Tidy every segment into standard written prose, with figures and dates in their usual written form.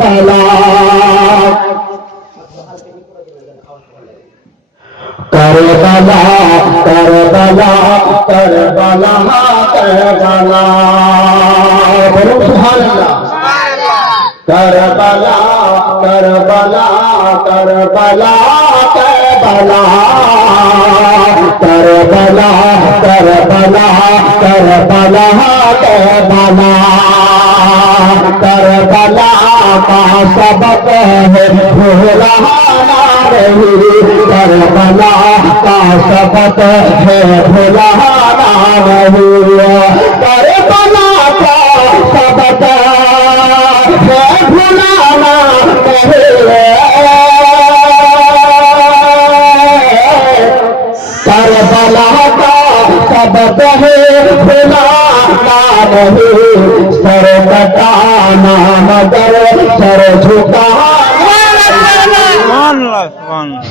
کربلا کربلا کربلا کربلا کربلا بولو سبحان اللہ کربلا کربلا کربلا کربلا کربلا کربلا کربلا کربلا کربلا کا سبق ہے بھلانا نہیں کربلا کا سبق ہے بھلانا نہیں کربلا کا سبق ہے بھلانا نہیں کربلا کا سبق ہے بھلانا نہیں سر کٹانا مگر سر جھکانا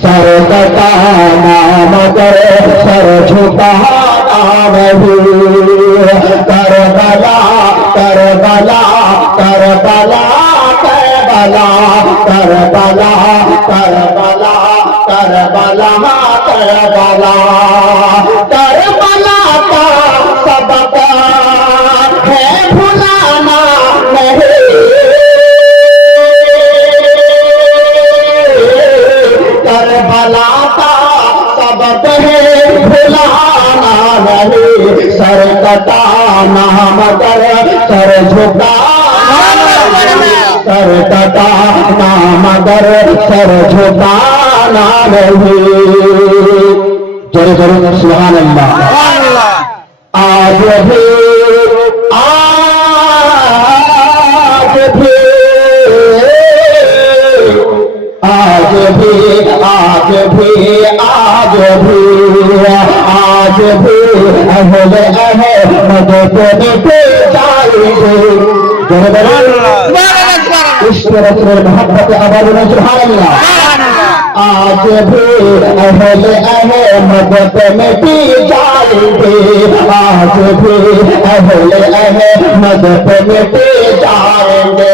سر کٹانا مگر سر جھکانا نہیں کربلا کربلا کربلا کربلا کربلا کربلا کربلا کربلا کربلا کا سبق ہے بھلانا نہیں کربلا کا سبق ہے بھلانا نہیں سر کٹانا مگر سر جھکانا سر کٹانا مگر سر جھکانا نہیں جڑے جڑے سبحان اللہ آج بھی آج بھی آج بھی آج بھی آج بھی آج بھی اہل احمد کو نکل جائیں گے عشق رسول محبت آباد سبحان اللہ آج بھی اہل احمد کو مٹی جائیں گے آج بھی اہل احمد کو مٹی جائیں گے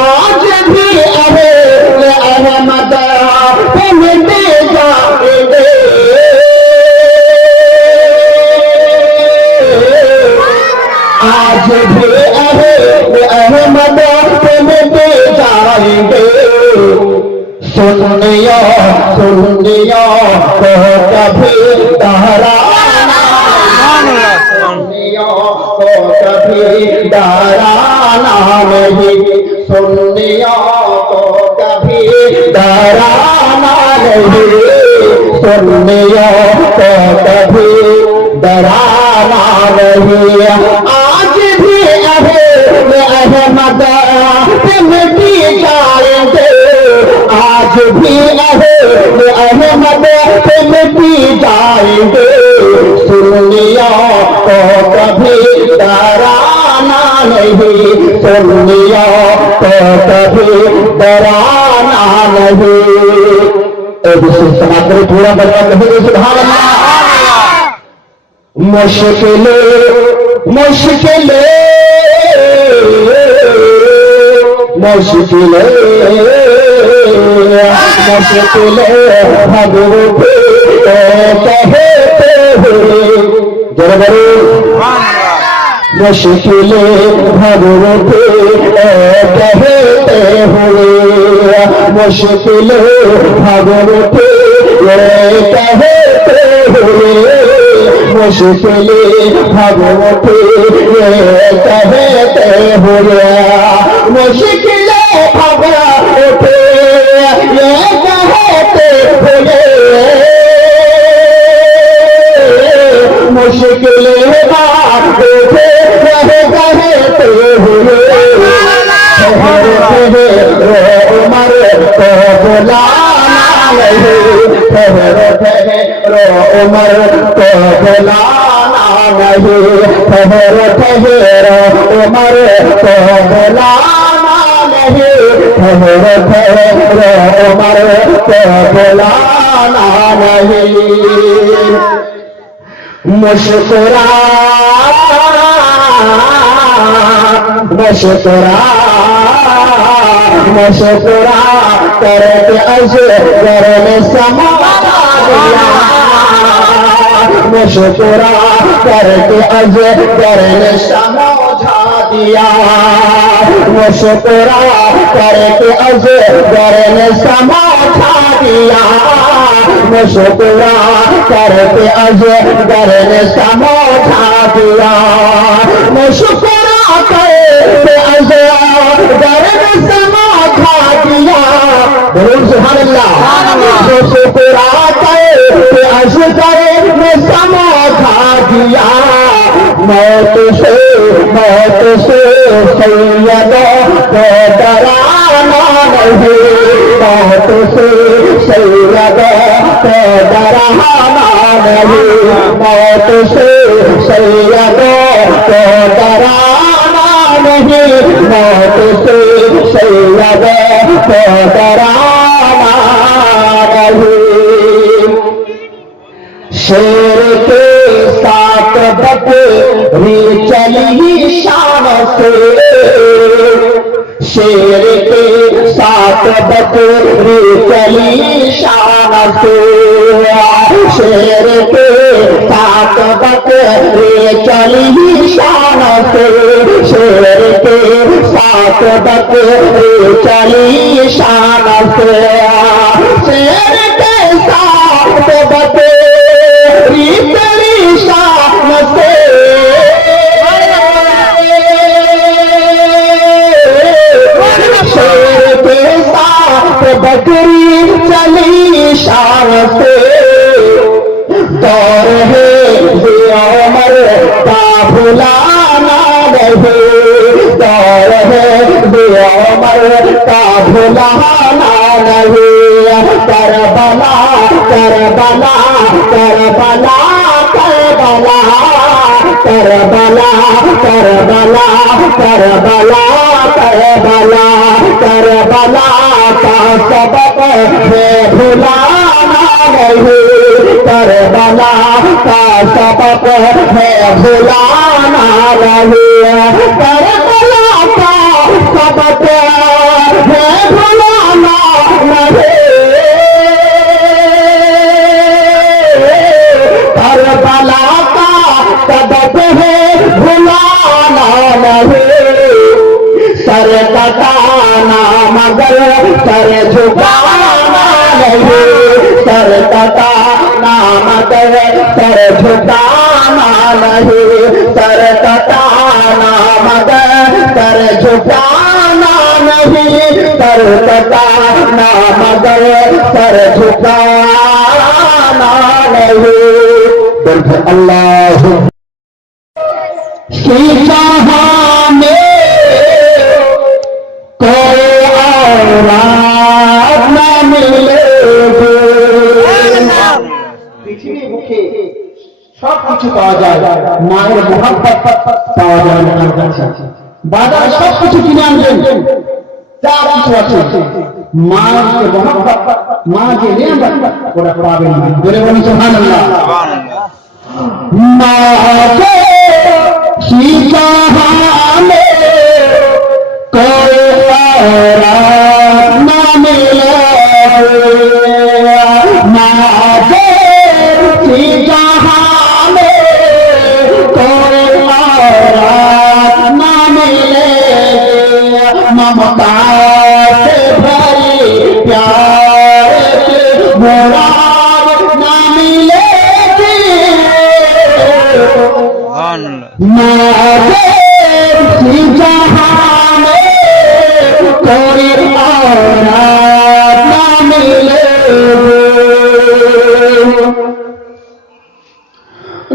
آج بھی اہل احمد کو مٹی جائیں گے آج بھی اہل احمد کو مٹی جائیں گے سنیا سنیا کو کبھی ڈرانا سنیا کو کبھی ڈرانا نہیں سنیا کو کبھی ڈرانا نہیں سنیا کو کبھی ڈرانا نہیں آج بھی اہل احمد مٹی جائیں گے آج بھی اہل احمد مٹی جائیں گے سنیا کو کبھی ڈرانا نہیں سنیا کو کبھی ڈرانا نہیں سماعت پورا بنوا کہیں سبحان اللہ مشکلیں مشکلیں مشکلیں مشکلیں بھگوتے کہتے ہوئے ضرور مشکلیں بھگوتے کہتے ہوئے مشکلیں بھگوتے کہتے ہوئے مشکلیں بھگوتے کہتے ہوئے مشکلیں بھگوتے کہتے ہوئے مشکلیں بھگوتے کہتے ہوئے عمر کو بلانا نہیں عمر کو بلانا نہیں عمر کو بلانا نہیں عمر کو بلانا نہیں مشکرا مشکرا مشکورہ کر کے اجگر نے سمجھا دیا مشکورہ کر کے اجگر نے سمجھا دیا مشکورہ کر کے اجگر نے سمجھا دیا مشکورہ کر کے اجگر نے سمجھا دیا مشکورہ کر کے اجگر نے سمجھا دیا بولو سبحان اللہ مشکورہ کر کے اجگر نے سمجھا دیا موت سے سیدوں کو ڈرانا نہیں موت سے سیدوں کو ڈرانا نہیں موت سے سیدوں کو ڈرانا نہیں موت سے سیدوں کو ڈرانا نہیں شیر کے ساتھ بکری چلی شان سے شیر کے ساتھ بکری چلی شان سے شیر کے ساتھ بکری چلی شان سے شیر کے ساتھ بکری چلی شان سے شیر کے ساتھ بکری تیری شان سے شیر کے ساتھ بکری چلی شان سے دور ہے یہ عمر کا بھلانا نہیں دور ہے یہ عمر کا بھلانا نہیں کربلا کربلا کربلا کربلا کربلا کربلا کربلا کربلا کربلا کا سبق ہے بھلانا نہیں کربلا کا سبق ہے بھلانا نہیں کربلا کا سبق ہے بھلانا نہیں کربلا کا سبق ہے بھلانا نہیں سر کٹانا مگر سر جھکانا نہیں سر کٹانا مگر سر جھکانا نہیں سر کٹانا مگر سر جھکانا نہیں سر کٹانا مگر سر جھکانا نہیں اللہ کی جہاں میں کوئی اولاد نہ ملے পৃথিবী মুখে সব কিছু পাওয়া যায় মায়ের মোহাব্বত পাওয়া যায় না বাজারে সব কিছু কিনে আনবেন যা কিছু আছে মায়ের মোহাব্বত মা যে নিয়ামত ওরা পাবেন না বলে বলি সুবহানাল্লাহ মা কে جہاں میں کوئی اولاد نہ ملے ماں کی جہاں میں کوئی اولاد نہ ملے ممتا سے بھری پیار کی مراد نہ ملے جہاں میں کوئی اولاد نہ ملے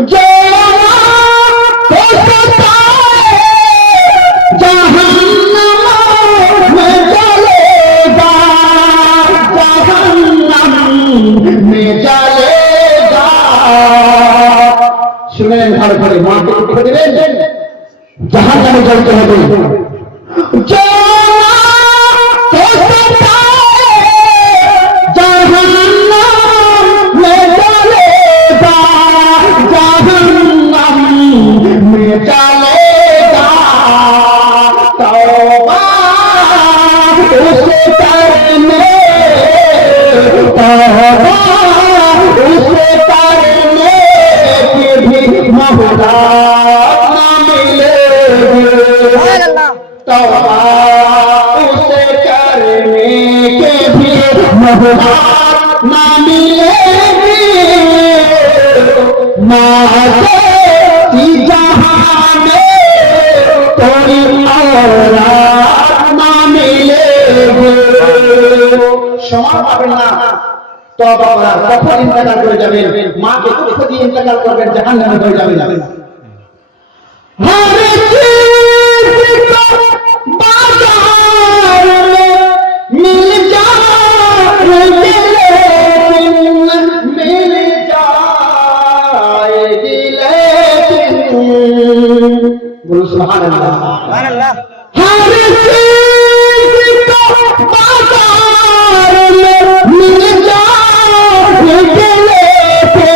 جو کو ستائے جہنم میں جلے گا جہنم میں جلے گا শুনেন ভালো করে মাকে লিখে দিলেন জাহান্নামে জ্বলতে হবে اسے کرنے توبہ اسے کرنے کی بھی مہلت نہ ملے گی توبہ اسے کرنے کے بھی مہلت نہ ملے گی جہاں میں کوئی اولاد نہ ملے گی সময় পাবেন না তওবা করার কখন ইন্তেকাল করে যাবেন মাকে দুঃখ দিয়ে ইন্তেকাল করবেন জাহান্নামে হয়ে যাবেন ہر چیز کو بازار میں مل جائے گی مل جائے گی لیکن بولو سبحان اللہ ہر چیز کو بازار میں مل جائے گی لیکن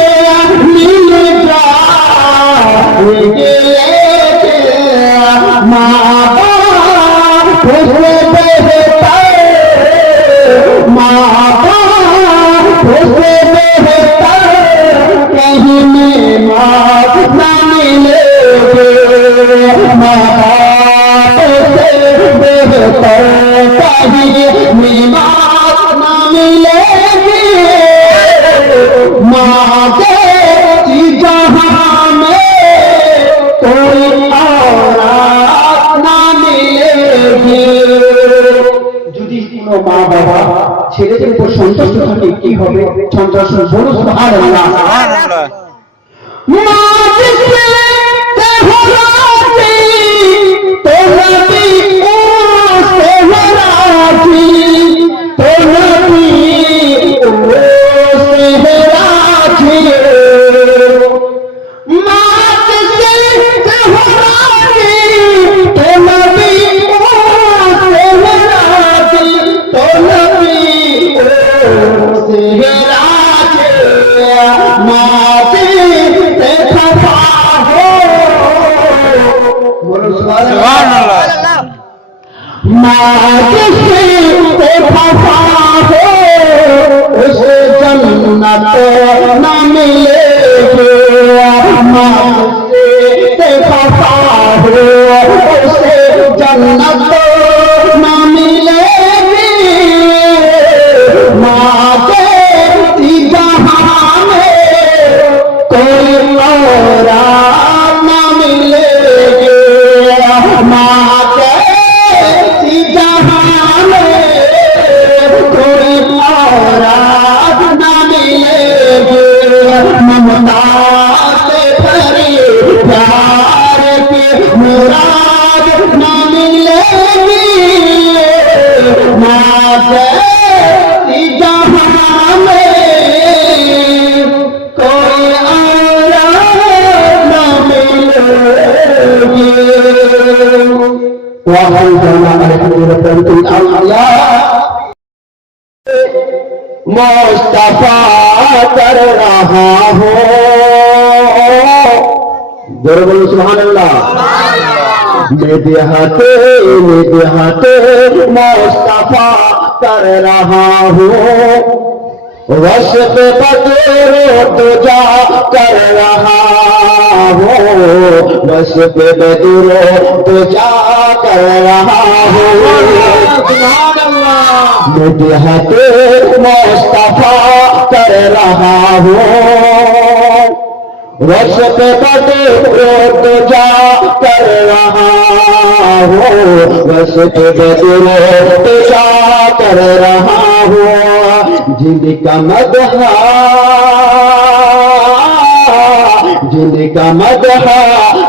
مل جائے گی ماں باپ سے بہتر ماں باپ سے بہتر کہیں نعمت نہ ملے گی ماں باپ سے بہتر کہیں نعمت نہ ملے گی ماں کے جہاں میں کوئی যদি কোনো মা বাবা ছেলেদের উপর সন্তুষ্ট থাকে কি হবে সন্তুষ্ট বলো সুবহানাল্লাহ মা জিসে তে হো রাজি তো নবী ও সে হো রাজি তো নবী ও সে হো রাজি মা জিসে তে হো রাজি তো নবী اسے جنت نہ ملے گی ماں سے خفا ہو اسے جنت نہ ملے گی ماں کے جہاں میں کوئی اولاد نہ ملے گی ماں کے جہاں میں کوئی اولاد نہ ملے گی ممتا سے بھری پیار کی مراد نہ ملے گی ماں کے جہاں میں کوئی اولاد نہ ملے گی وَهَلْ جَمَعَ الْحَمْدُ الْأَوْلِيَاءِ مصطفیٰ کر رہا ہو بولو سبحان اللہ دیہاتے مصطفیٰ کر رہا ہو وصف بدر تجا کر رہا ہو وصف بدر تجا کر رہا ہو سبحان اللہ مدحت مصطفیٰ کر رہا ہو وصف بدر تجا کر رہا ہو وصف بدر تجا کر رہا ہو جن کا مدح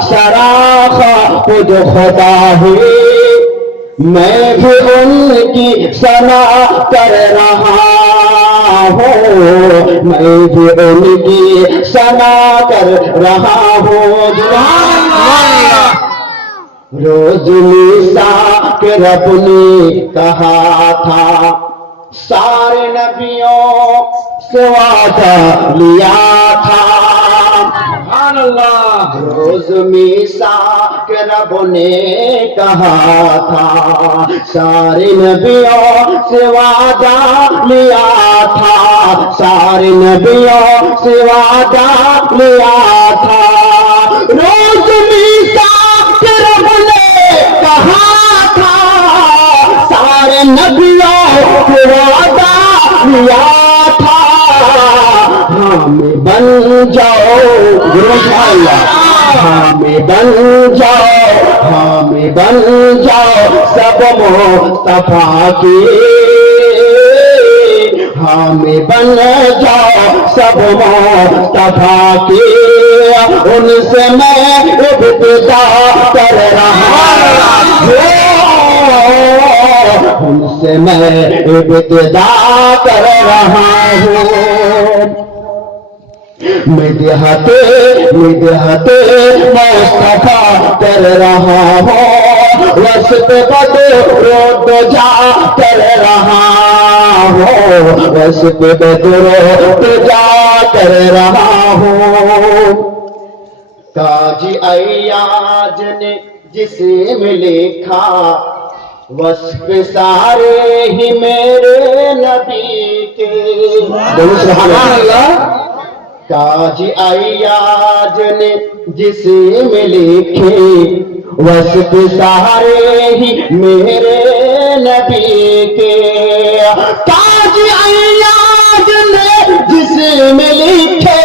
سراخ خود خدا ہے میں بھی ان کی ثنا کر رہا ہوں میں بھی ان کی ثنا کر رہا ہوں روز موسیٰ کے رب نے کہا تھا سارے نبیوں سے وعدہ لیا تھا سبحان اللہ روز میثاق رب نے کہا تھا سارے نبیوں سے وعدہ لیا تھا سارے نبیوں سے وعدہ لیا تھا روز میثاق رب نے کہا تھا سارے نبیوں سے وعدہ لیا تھا ہمیں بن جاؤ ہمیں بن جاؤ ہمیں بن جاؤ سب مصطفیٰ کے ہمیں بن جاؤ سب مصطفیٰ کے ان سے میں ابتدا کر رہا ہوں ان سے میں ابتدا کر رہا ہوں مدحت مصطفیٰ کر رہا ہوں وصف بدرود جا کر رہا ہوں وصف بدرود جا کر رہا ہوں تاج ایاز نے جسم لکھا وصف سارے ہی میرے نبی کے سبحان اللہ تاج ایاز نے جسم لکھے وصف سارے ہی میرے نبی کے تاج ایاز نے جسم لکھے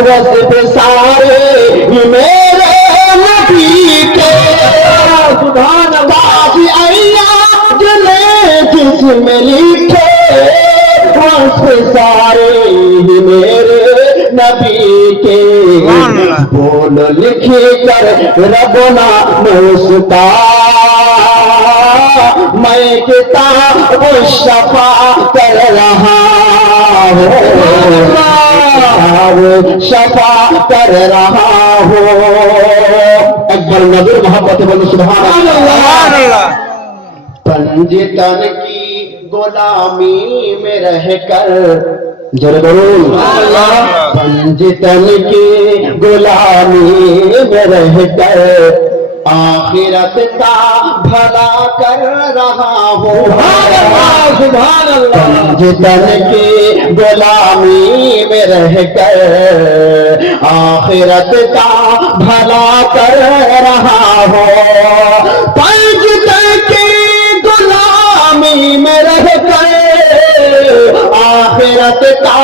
وصف سارے ہی میرے نبی کے سبحان تاج ایاز نے جسم لکھے وصف سارے ہی میرے نبی کے بول لکھ کر ربنا موستا میں کتاب شفا کر رہا ہوں شفا کر رہا ہوں اکبر نظر محبت بولو سبحان اللہ پنجتن کی غلامی میں رہ کر ضرور پنجتن کی غلامی میں رہ کر آخرت کا بھلا کر رہا ہوں سبحان اللہ پنجتن کی غلامی میں رہ کر آخرت کا بھلا کر رہا ہوں پنجتن کی غلامی میں رہ کر آخرت کا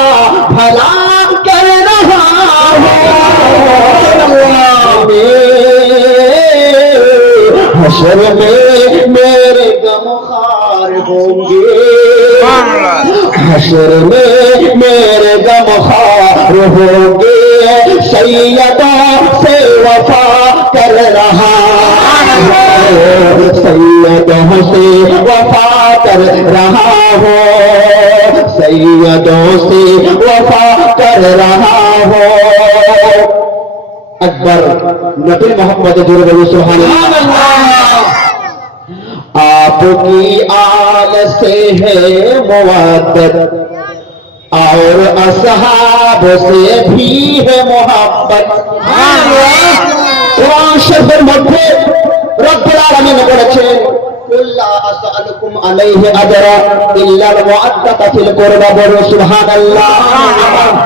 بھلا کر رہا ہوں حشر میں میرے غم خوار ہوں گے حشر میں میرے غم خوار ہوں گے سیدوں سے وفا کر رہا سیدوں سے وفا کر رہا ہوں سیدوں سے وفا کر رہا ہوں اکبر نبی محمد سبحان اللہ آپ کی آل سے ہے مودت اور اصحاب سے بھی ہے محبت قرآن شریفের মধ্যে রব্বুল আলামিন বলেছেন لا أسألكم عليه أجرا إلا المودة في القربى বলো সুবহানাল্লাহ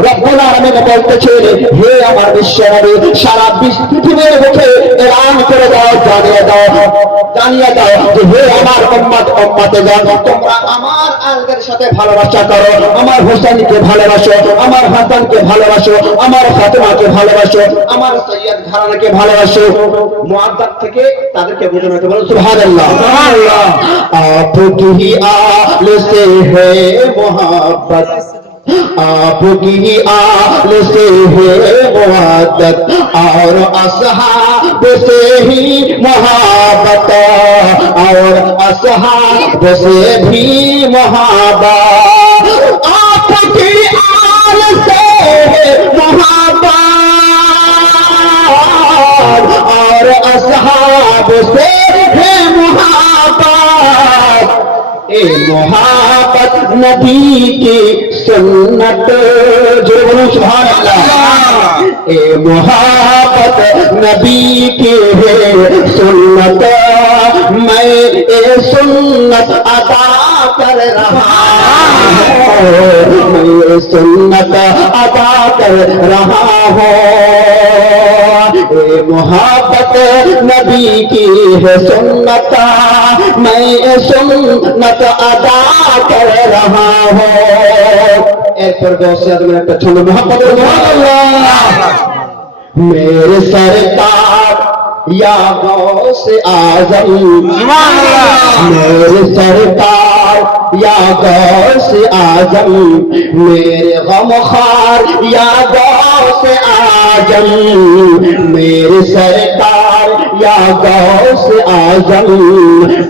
রব্বুল আলামিন বলতেছেন হে আমার বিশ্বনবী সারা পৃথিবীর মুখে এলান করে দাও জানিয়ে দাও যে হে আমার উম্মতে জান তোমরা আমার আলদের সাথে ভালোবাসা করো আমার হোসেনকে ভালোবাসো আমার হাসানকে ভালোবাসো আমার ফাতেমাকে ভালোবাসো আমার সৈয়দ ঘরানাকে ভালোবাসো মুআদ্দাত থেকে তাদেরকে বোঝানো হতে বলো সুবহানাল্লাহ آپ کی آل سے ہے محبت آپ کی آل سے ہے مودت اور اصحاب سے ہی محبت اور اصحاب سے بھی محبت آپ کی آل سے ہے محبت اور اصحاب سے ہے محبت اے محبت نبی کی سنت جو بولو سبحان اللہ اے محبت نبی کی ہے سنت میں اے سنت ادا کر رہا ہوں میں یہ سنت ادا کر رہا ہوں اے محبت نبی کی ہے سنت میں یہ سنت ادا کر رہا ہوں ایک پر دو سے آدمی پچھلے محبت میرے سرکار یا غوث اعظم میرے سرکار یا غوث اعظم میرے غم خار یا غوث اعظم میرے سرکار یا غوث اعظم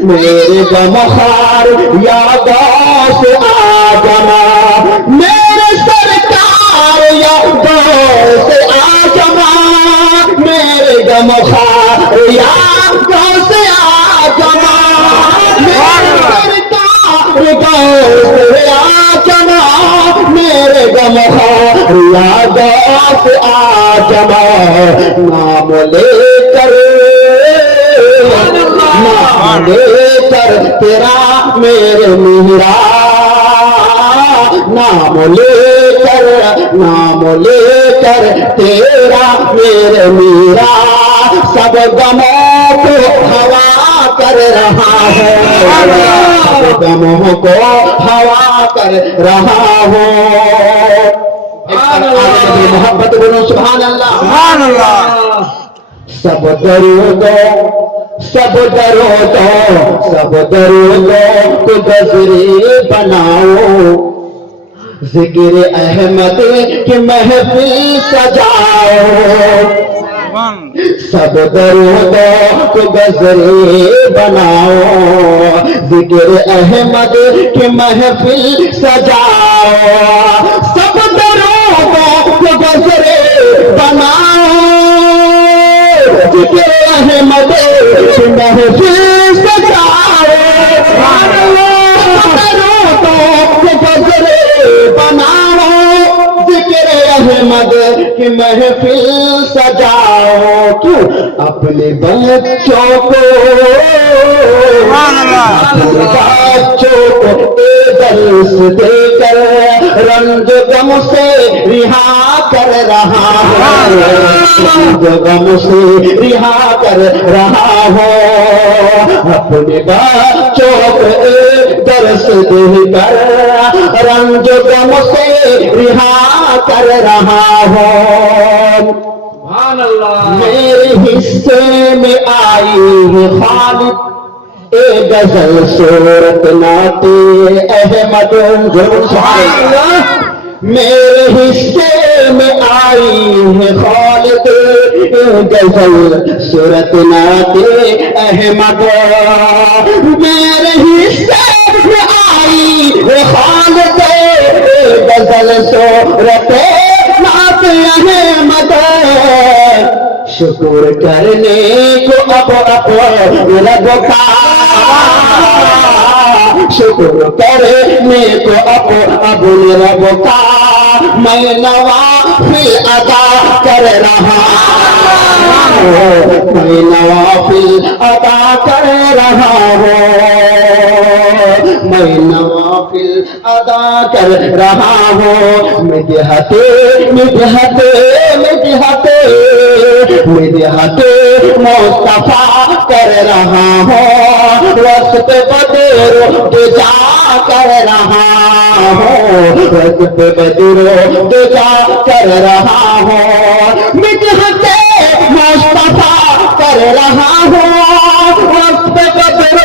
میرے غم خار یا غوث اعظم میرے سرکار یا غوث اعظم میرے غم خار یا غوث اعظم میرے سرکار غوث اعظم میرے غم خار یا غوث اعظم نام لے کر نام لے کر تیرا میرے میرا نام لے کر تیرا میرے میرا سب غموں کو ہوا کر رہا ہے سب غموں کو ہوا کر رہا ہوں محبت بولو سبحان اللہ سبحان اللہ سب درودوں سب درودوں سب درودوں کو گزرے بناؤ ذکر احمد کی محفل سجاؤ سب درودوں کو گزرے بناؤ ذکر احمد کی محفل سجاؤ سب درودوں کو گزرے بناؤ ذکر احمد کی محفل سجاؤ سب درودوں کو گزرے بناؤ ذکر احمد کی محفل سجاؤ کیوں اپنے بچوں کو اپنے بچوں کو درس دے کر رنج غم سے رہا کر رہا ہوں رنج غم سے رہا کر رہا ہوں اپنے بچوں کو درس دے کر رنج غم سے رہا کر رہا ہوں سبحان اللہ میرے حصے میں آئی ہے خالد اے غزل صورت نعت احمد سبحان اللہ میرے حصے میں آئی ہے خالد اے غزل صورت نعت احمد میرے حصے میں آئی ہے خالد اے غزل صورت نعت احمد شکر کرنے کو اب رب کا شکر کرنے کو اب رب کا میں نوافل ادا کر رہا ہوں میں نوافل ادا کر رہا ہوں میں نوافل ادا کر رہا ہوں مدحت مصطفیٰ کر رہا ہوں وسط بدر جا کر رہا ہوں وسط بدر جا کر رہا ہوں مدحت مصطفیٰ کر رہا ہوں وسط بدر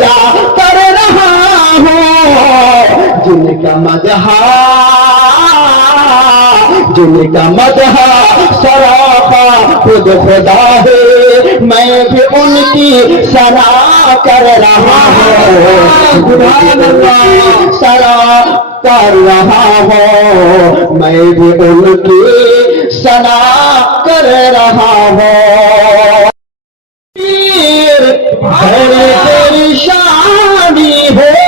جا کر رہا ہوں جن کا مدح سراپا خود خدا ہے میں بھی ان کی ثنا کر رہا ہوں سبحان اللہ سرا کر رہا ہوں میں بھی ان کی ثنا کر رہا ہوں تیری شانی ہو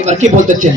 এবার কি বলতেছেন?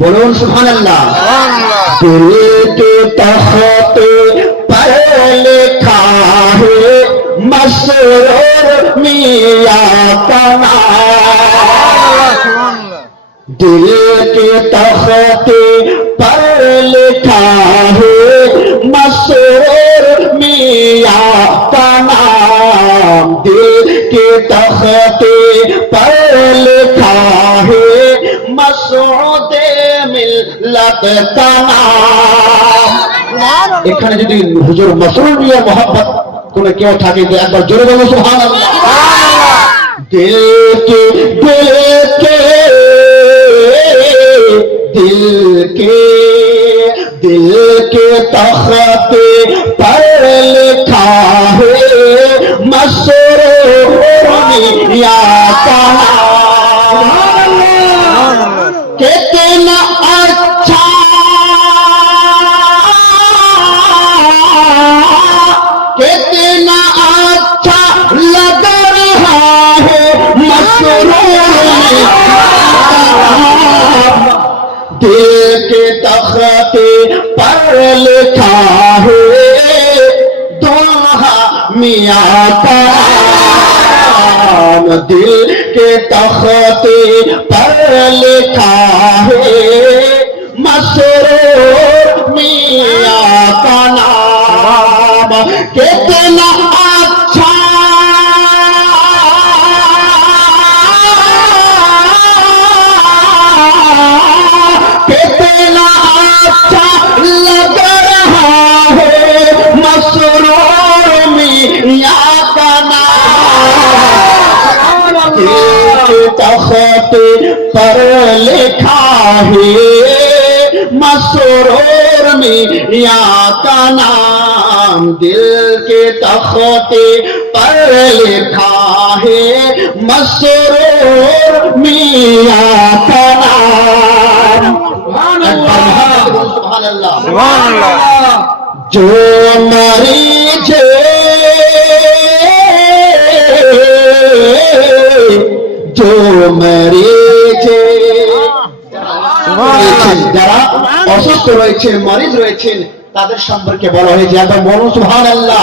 বলুন সুবহানাল্লাহ। দিল কে তখতে پر لکھا ہے مسرور میاں کا نام، دل کے تختے پر لکھا ہے مسرور میاں کا نام، دل کے تختے پر لکھا ہے مسعود ملت کا نام۔ এখানে যদি হুজুর মাসরুর মিয়ার মোহাব্বত কোন কেউ থাকে তো একবার জোরে বলুন সুবহানাল্লাহ। দিল কে তখতে پر لکھا ہے مسرور میاں کا نام، کتنا اچھا کتنا اچھا لگ رہا ہے مسرور دل کے تختے پر لکھا ہے دلہا میاں کا نام، دل کے تختے پر لکھا ہے مسرور میاں کا نام، کتنا اچھا کتنا اچھا لگ رہا ہے مسرور میاں کا نام، تختے پر لکھا ہے مسرور میاں کا نام، دل کے تختے پر لکھا ہے مسرور میاں کا نام۔ سبحان اللہ جو مریض جو মরিজ যারা অসুস্থ রয়েছেন মরিজ রয়েছেন তাদের সম্পর্কে বলা হয়েছে একবার বলুন সুবহানাল্লাহ।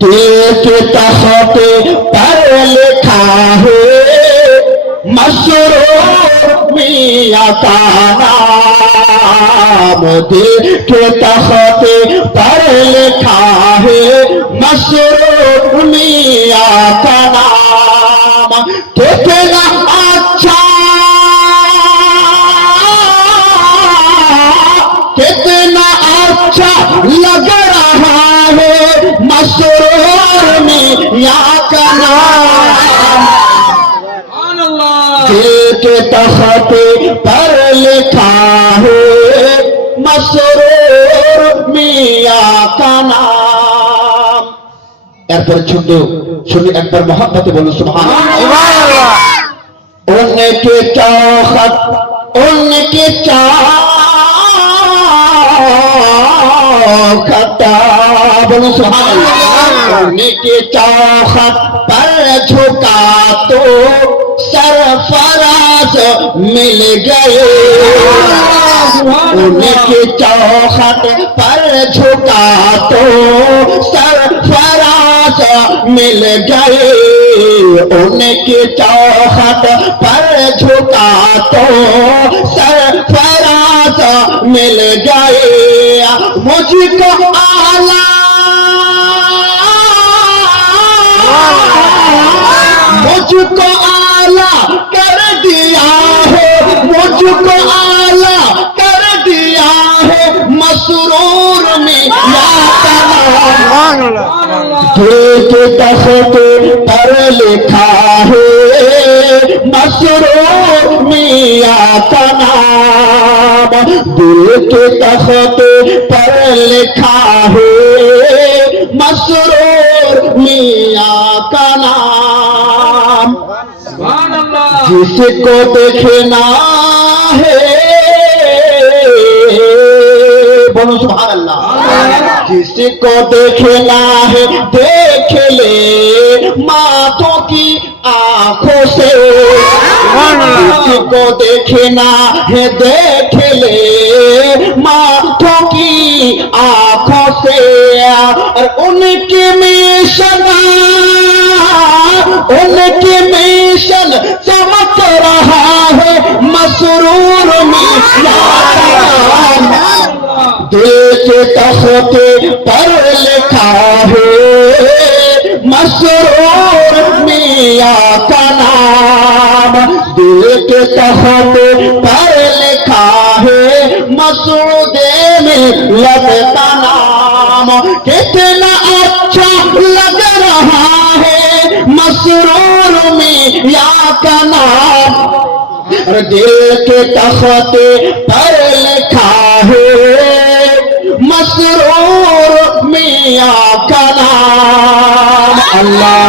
دل کے تختے پر لکھا ہے مسرور میاں کا نام، دل کے تختے پر لکھا ہے مسرور میاں کا نام، کتنا اچھا کتنا اچھا لگ رہا ہے مسرور میاں کا نام، دل کے تختے پر لکھا ہے مسرور میاں کا نام۔ এরপর ছোট শুনি একবার মহব্বতে বলুন সুবহানাল্লাহ। ان کے چوخت ان کے چوخت بولو سبحان اللہ، ان کے چوخت پر جھکا تو سرفراز مل گئے، ان کے چوخت پر جھکا تو سرفراز مل گئے ان کے چوکھٹ پر جھکا تو سرفراز مل گئے مجھ کو اعلیٰ مجھ کو اعلیٰ کر دیا ہے مجھ کو اعلیٰ کر دیا ہے مسرور میں یا کلام دیکھ تخت پر لکھا ہے مسرور میاں کا نام دل کے تخت پر لکھا ہے مسرور میاں کا نام جس کو دیکھنا ہے بولو سبحان اللہ جس کو دیکھنا ہے دیکھ لے ماتوں کی آنکھوں سے جس کو دیکھنا ہے دیکھ لے ماتوں کی آنکھوں سے اور ان کی مشن چمک رہا ہے مسرور میں دل کے تخت پر لکھا ہے مسرور میاں کا نام دل کے تخت پر لکھا ہے مسعود ملت کا نام کتنا اچھا لگ رہا ہے مسرور میاں کا نام دل کے تخت پر لکھا ہے مسرور میاں کا نام اللہ